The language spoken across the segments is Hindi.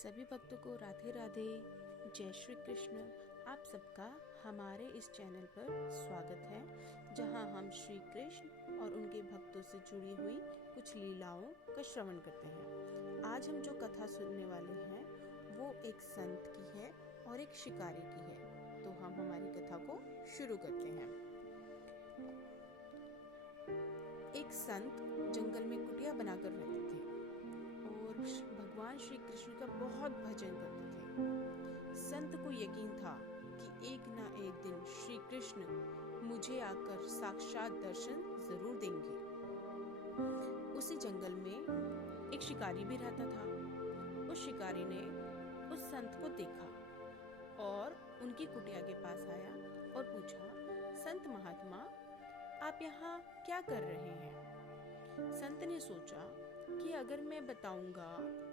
सभी भक्तों को राधे राधे, जय श्री कृष्ण। आप सबका हमारे इस चैनल पर स्वागत है, जहां हम श्री कृष्ण और उनके भक्तों से जुड़ी हुई कुछ लीलाओं का श्रवण करते हैं। आज हम जो कथा सुनने वाले हैं वो एक संत की है और एक शिकारी की है। तो हम हमारी कथा को शुरू करते हैं। एक संत जंगल में कुटिया बनाकर रहते थे और भगवान श्री कृष्ण का बहुत भजन करते थे। संत को यकीन था कि एक ना एक दिन श्री कृष्ण मुझे आकर साक्षात दर्शन जरूर देंगे। उसी जंगल में एक शिकारी भी रहता था। उस शिकारी ने उस संत को देखा और उनकी कुटिया के पास आया और पूछा, संत महात्मा, आप यहाँ क्या कर रहे हैं? संत ने सोचा कि अगर मैं बताऊंगा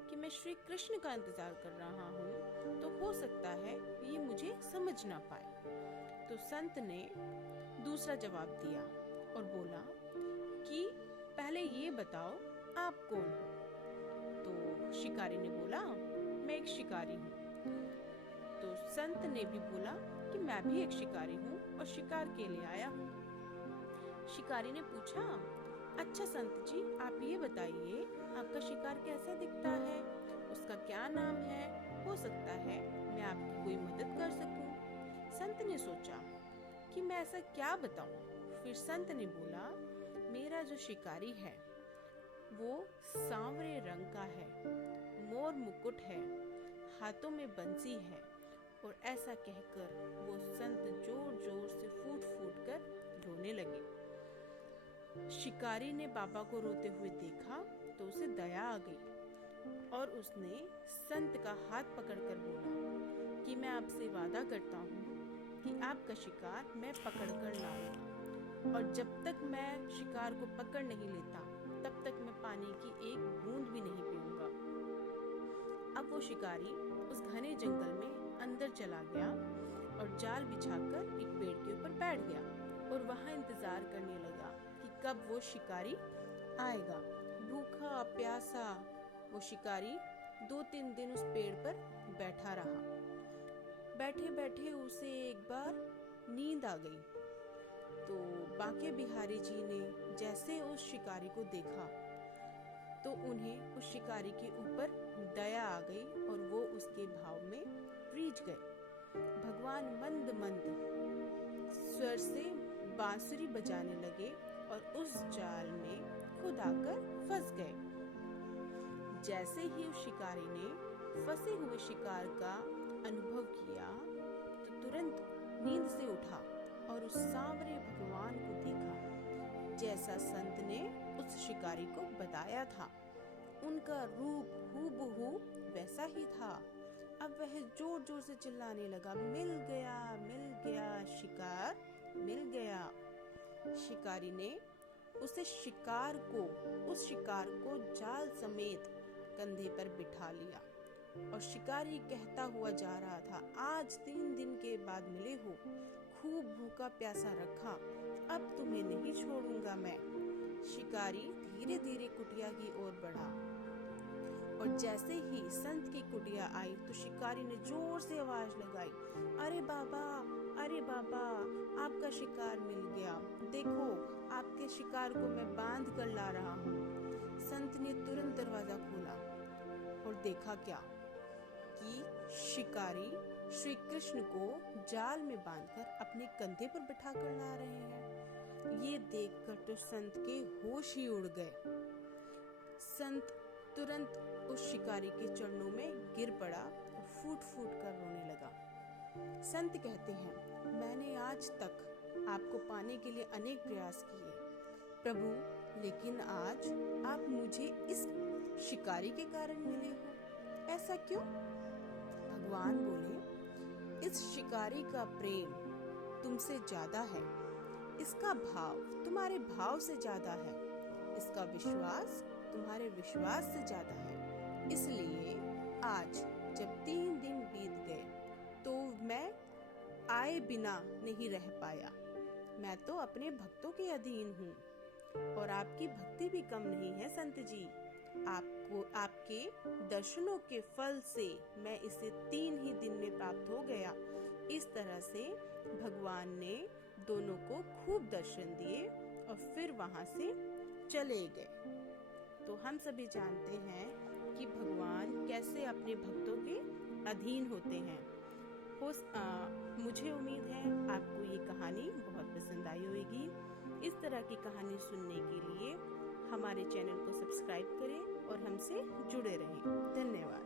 कि मैं श्री कृष्ण का इंतजार कर रहा हूँ तो हो सकता है ये मुझे समझ ना पाए। तो संत ने दूसरा जवाब दिया और बोला कि पहले ये बताओ आप कौन हो? तो शिकारी ने बोला, मैं एक शिकारी हूँ। तो संत ने भी बोला कि मैं भी एक शिकारी हूँ और शिकार के लिए आया हूँ। शिकारी ने पूछा, अच्छा संत जी, आप ये बताइए आपका शिकार कैसा दिखता है, उसका क्या नाम है? हो सकता है मैं आपकी कोई मदद कर सकूं। संत ने सोचा कि मैं ऐसा क्या बताऊं। फिर संत ने बोला, मेरा जो शिकारी है वो सांवरे रंग का है, मोर मुकुट है, हाथों में बंसी है। और ऐसा कहकर वो संत जोर जोर से फूट फूट कर रोने लगे। शिकारी ने बाबा को रोते हुए देखा तो उसे दया आ गई और उसने संत का हाथ पकड़कर बोला कि मैं आपसे वादा करता हूँ कि आपका शिकार मैं पकड़कर लाऊंगा और जब तक मैं शिकार को पकड़ नहीं लेता तब तक मैं पानी की एक बूंद भी नहीं पीऊंगा। अब वो शिकारी उस घने जंगल में अंदर चला गया और जाल बिछाकर एक पेड़ के ऊपर बैठ गया और वहां इंतजार करने लगा कि कब वो शिकारी आएगा। भूखा प्यासा वो शिकारी 2-3 दिन उस पेड़ पर बैठा रहा। बैठे बैठे उसे एक बार नींद आ गई। तो बांके बिहारी जी ने जैसे उस शिकारी को देखा तो उन्हें उस शिकारी के ऊपर दया आ गई और वो उसके भाव में रीझ गए। भगवान मंद मंद स्वर से बांसुरी बजाने लगे और उस जाल में खुद आकर फंस गए। जैसे ही उस शिकारी ने फंसे हुए शिकार का अनुभव किया तो तुरंत नींद से उठा और उस सांवरे भगवान को देखा जैसा संत ने उस शिकारी को बताया था। उनका रूप हूबहू वैसा ही था। अब वह जोर जोर से चिल्लाने लगा, मिल गया शिकार मिल गया। शिकारी ने उस शिकार को जाल समेत कंधे पर बिठा लिया और शिकारी कहता हुआ जा रहा था, आज 3 दिन के बाद मिले हो, खूब भूखा प्यासा रखा, अब तुम्हें नहीं छोड़ूंगा मैं। शिकारी धीरे धीरे कुटिया की ओर बढ़ा और जैसे ही संत की कुटिया आई तो शिकारी ने जोर से आवाज लगाई, अरे बाबा आपका शिकार मिल गया, देखो आपके शिकार को मैं बांध कर ला रहा हूँ। संत ने तुरंत दरवाजा खोला और देखा क्या कि शिकारी श्री कृष्ण को जाल में बांधकर अपने कंधे पर बिठा कर ला रहे हैं। ये देखकर तो संत के होश ही उड़ गए। संत तुरंत उस शिकारी के चरणों में गिर पड़ा और फूट फूट कर रोने लगा। संत कहते हैं, मैंने आज तक आपको पाने के लिए अनेक प्रयास किए प्रभु, लेकिन आज आप मुझे इस शिकारी के कारण मिले हो, ऐसा क्यों? भगवान बोले, इस शिकारी का प्रेम तुमसे ज्यादा है, इसका भाव तुम्हारे भाव से ज्यादा है, इसका विश्वास तुम्हारे विश्वास से ज्यादा है। इसलिए आज जब 3 दिन बीत गए तो मैं आए बिना नहीं रह पाया। मैं तो अपने भक्तों के अधीन हूँ और आपकी भक्ति भी कम नहीं है संत जी। आपको आपके दर्शनों के फल से मैं इसे 3 ही दिन में प्राप्त हो गया। इस तरह से भगवान ने दोनों को खूब दर्शन दिए और फिर वहां से चले गए। तो हम सभी जानते हैं कि भगवान कैसे अपने भक्तों के अधीन होते हैं। मुझे उम्मीद है आपको ये कहानी बहुत पसंद आई होगी। इस तरह की कहानी सुनने के लिए हमारे चैनल को सब्सक्राइब करें और हमसे जुड़े रहें। धन्यवाद।